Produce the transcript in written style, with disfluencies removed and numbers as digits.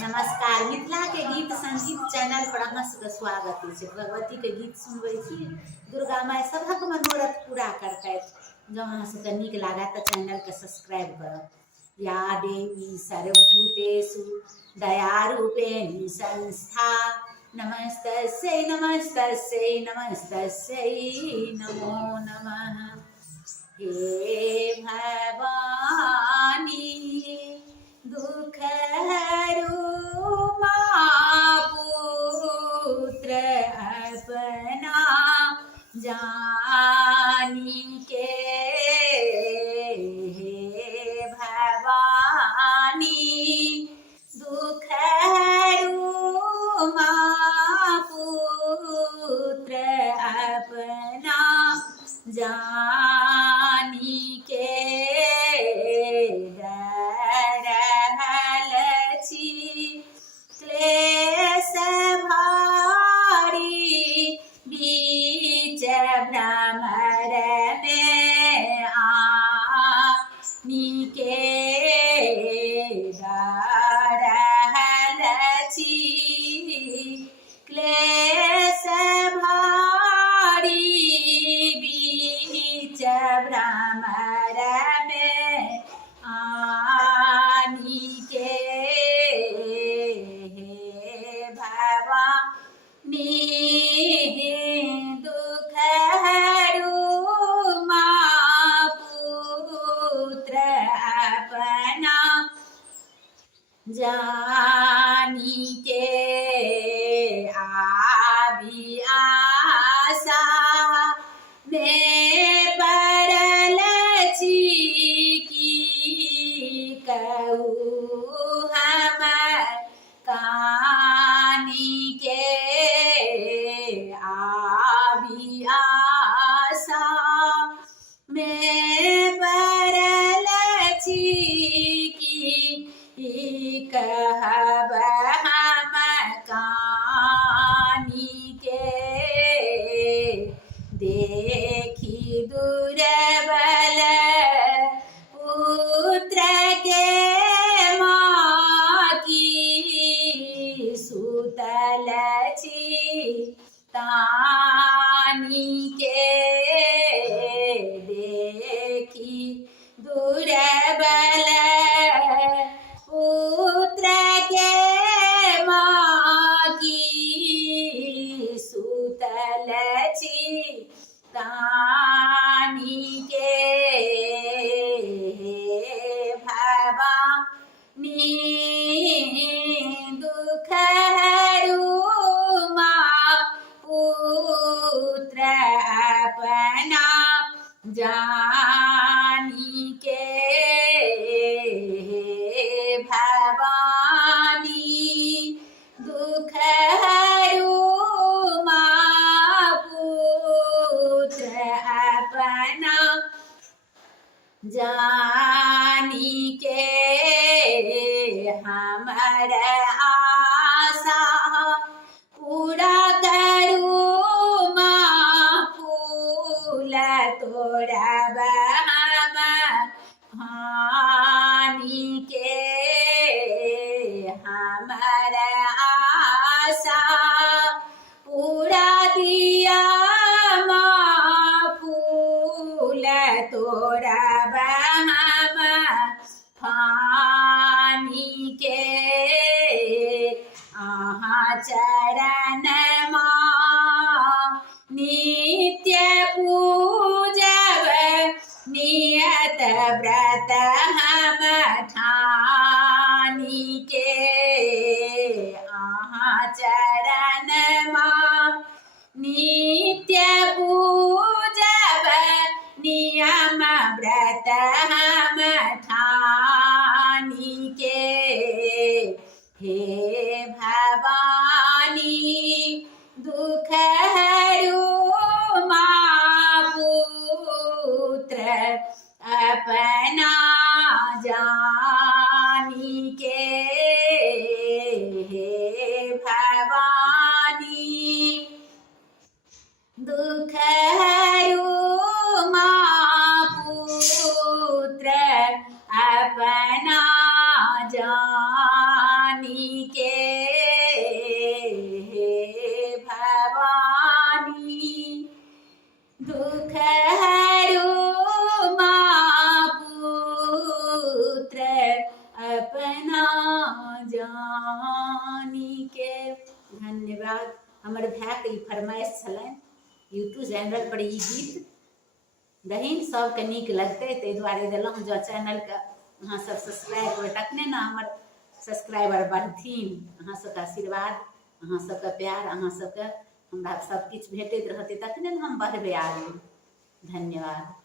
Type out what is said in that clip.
नमस्कार। मिथिला के गीत संगीत चैनल पर अहाँ सबके स्वागत है। भगवती के गीत सुनबै छी। दुर्गा माय सबक मनोरथ पूरा करतैथ। जँ अहाँ सबके नीक लागत तऽ चैनल के सब्सक्राइब करब। या देवी सर्वभूतेषु दयारूपेण संस्था नमस्तस्यै नमस्तस्यै नमस्तस्यै नमो नमः। हे भवानी दुख हरू माँ पुत्र अपना जानी के। हे भवानी दुख हरू माँ पुत्र अपना जानी के। क्लेश भारी बीच भ्रमर में आनी के। क्लेश भारी बीच भ्रमर में आनी के। हे भवानी दुख हरू माँ पुत्र अपना जानी के। आबी आशा में पड़ल छी की कहूँ हम कानी के। आबी आशा में पड़ल छी की कहब हम कानी के। देखी दुर्बल पुत्र के माँ की सुतल छी तानी के। देखी दुर्बल पुत्र के माँ की सुतल छी तानी के। हे भवानी दुख हरू माँ पुत्र अपना जानी के। हे भवानी दुख हरू माँ पुत्र अपना जानी के। हमर आशा पूरा करू माँ फूल तोड़ब हम हानि के। हमर आशा पूरा दिया माँ फूल तोड़ब हम फानी के। अहाँ चरण माँ नित्य पूजब नियत व्रत हम ठानी के। अहाँ चरण माँ नित्य पूजब नियम व्रत हम ठानी के। हे भवानी दुख हरू माँ पुत्र अपना जानी के। हे भवानी दुख हरू माँ पुत्र अपना जानी हमर भायके ई फरमाइश छलनि यूट्यूब चैनल पर ई गीत दहीन सबके नीक लगतै, ताहि दुआरे देलहुँ। जँ चैनलके अहाँ सब सब्सक्राइब करबै तखने ने हमर सब्सक्राइबर बढ़थिन। अहाँ सबके आशीर्वाद, अहाँ सबके प्यार, अहाँ सबके हमरा सब किछु भेटैत रहतै तखने ने हम बढ़बै आगू। धन्यवाद।